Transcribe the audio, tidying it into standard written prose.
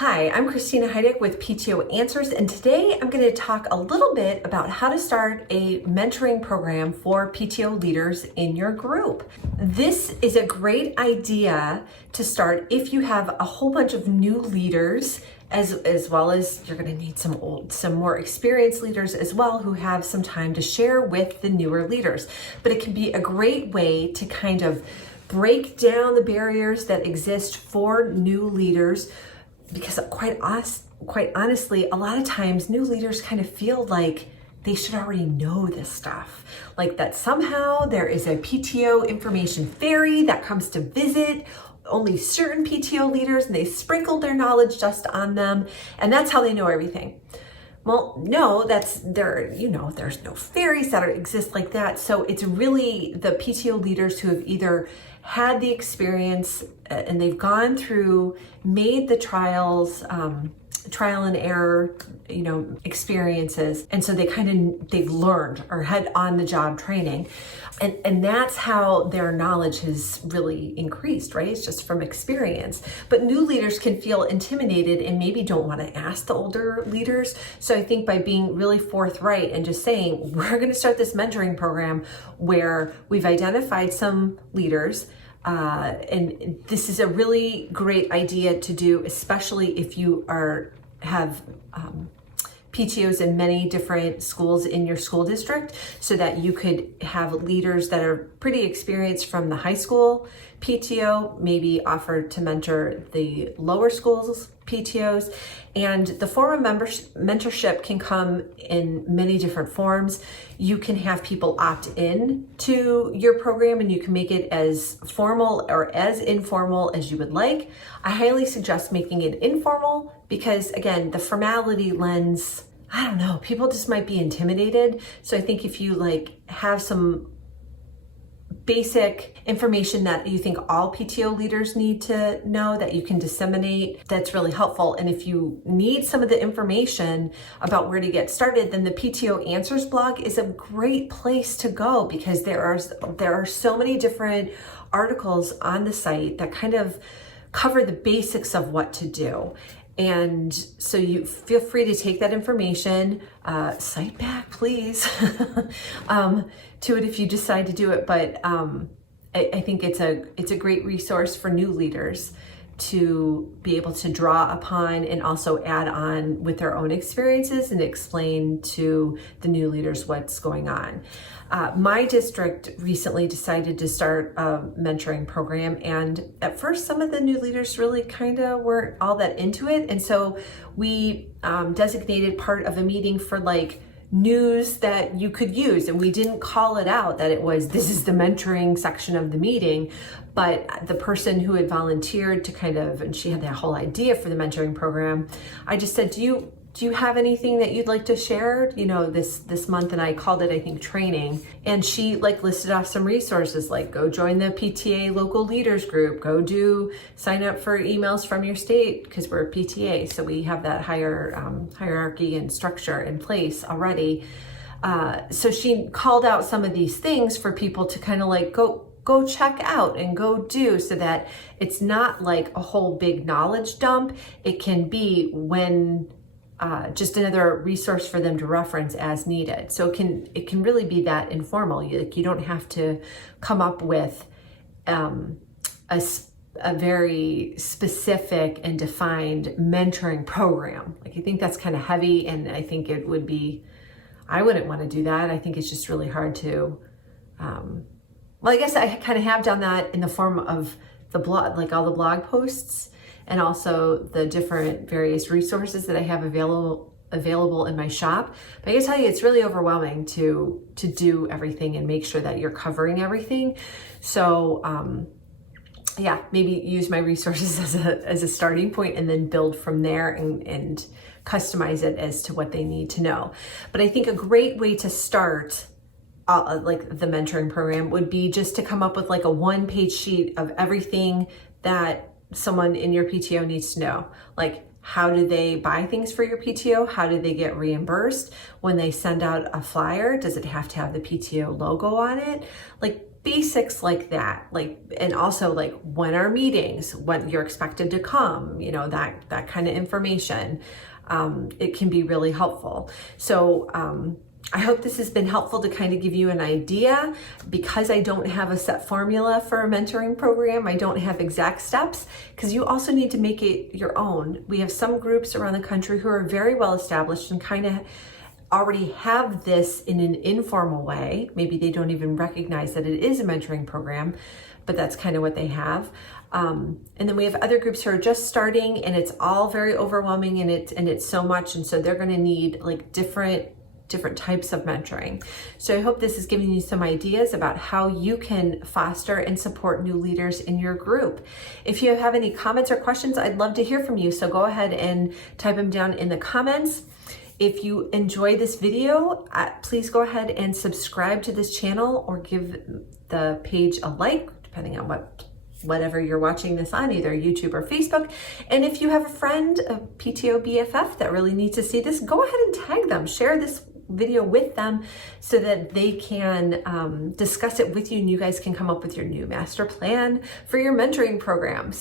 Hi, I'm Christina Heidick with PTO Answers, and today I'm going to talk a little bit about how to start a mentoring program for PTO leaders in your group. This is a great idea to start if you have a whole bunch of new leaders, as well as you're going to need some more experienced leaders as well who have some time to share with the newer leaders. But it can be a great way to kind of break down the barriers that exist for new leaders. Because quite honestly, a lot of times new leaders kind of feel like they should already know this stuff. Like that somehow there is a PTO information fairy that comes to visit only certain PTO leaders and they sprinkle their knowledge just on them, and that's how they know everything. Well, no, there's no fairies that exist like that. So it's really the PTO leaders who have either had the experience and they've gone through, made the trial and error, experiences. And so they've learned or had on the job training. And that's how their knowledge has really increased, right? It's just from experience. But new leaders can feel intimidated and maybe don't want to ask the older leaders. So I think by being really forthright and just saying, we're going to start this mentoring program where we've identified some leaders, and this is a really great idea to do, especially if you have PTOs in many different schools in your school district, so that you could have leaders that are pretty experienced from the high school PTO, maybe offer to mentor the lower schools PTOs. And the form of mentorship can come in many different forms. You can have people opt in to your program and you can make it as formal or as informal as you would like. I highly suggest making it informal because, again, the formality lends, I don't know, people just might be intimidated. So I think if you have some basic information that you think all PTO leaders need to know that you can disseminate, that's really helpful. And if you need some of the information about where to get started, then the PTO Answers blog is a great place to go because there are so many different articles on the site that kind of cover the basics of what to do. And so you feel free to take that information, cite back, please, to it if you decide to do it. But I think it's a great resource for new leaders to be able to draw upon and also add on with their own experiences and explain to the new leaders what's going on. My district recently decided to start a mentoring program, and at first some of the new leaders really kind of weren't all that into it, and so we designated part of a meeting for news that you could use, and we didn't call it out that this is the mentoring section of the meeting, but the person who had volunteered to and she had that whole idea for the mentoring program, I just said, do you have anything that you'd like to share, this month? And I called it, I think, training. And she listed off some resources, go join the PTA local leaders group, sign up for emails from your state, because we're a PTA. So we have that hierarchy and structure in place already. So she called out some of these things for people to go check out and go do, so that it's not like a whole big knowledge dump. It can be just another resource for them to reference as needed. So it can really be that informal. You don't have to come up with a very specific and defined mentoring program. I think that's kind of heavy, and I think I wouldn't want to do that. I think it's just really hard to, I guess I kind of have done that in the form of the blog, all the blog posts, and also the different various resources that I have available in my shop. But I can tell you, it's really overwhelming to do everything and make sure that you're covering everything. So maybe use my resources as a starting point and then build from there and customize it as to what they need to know. But I think a great way to start the mentoring program would be just to come up with a one-page sheet of everything that someone in your PTO needs to know. How do they buy things for your PTO? How do they get reimbursed? When they send out a flyer, does it have to have the PTO logo on it? basics like that, and also like when are meetings, when you're expected to come, that kind of information. It can be really helpful. So I hope this has been helpful to kind of give you an idea. Because I don't have a set formula for a mentoring program, I don't have exact steps, because you also need to make it your own. We have some groups around the country who are very well established and kind of already have this in an informal way. Maybe they don't even recognize that it is a mentoring program, but that's kind of what they have. And then we have other groups who are just starting, and it's all very overwhelming, and it's so much, and so they're going to need like different types of mentoring. So I hope this is giving you some ideas about how you can foster and support new leaders in your group. If you have any comments or questions, I'd love to hear from you. So go ahead and type them down in the comments. If you enjoy this video, please go ahead and subscribe to this channel or give the page a like, depending on whatever you're watching this on, either YouTube or Facebook. And if you have a friend, a PTO BFF that really needs to see this, go ahead and tag them, share this video with them so that they can discuss it with you, and you guys can come up with your new master plan for your mentoring programs.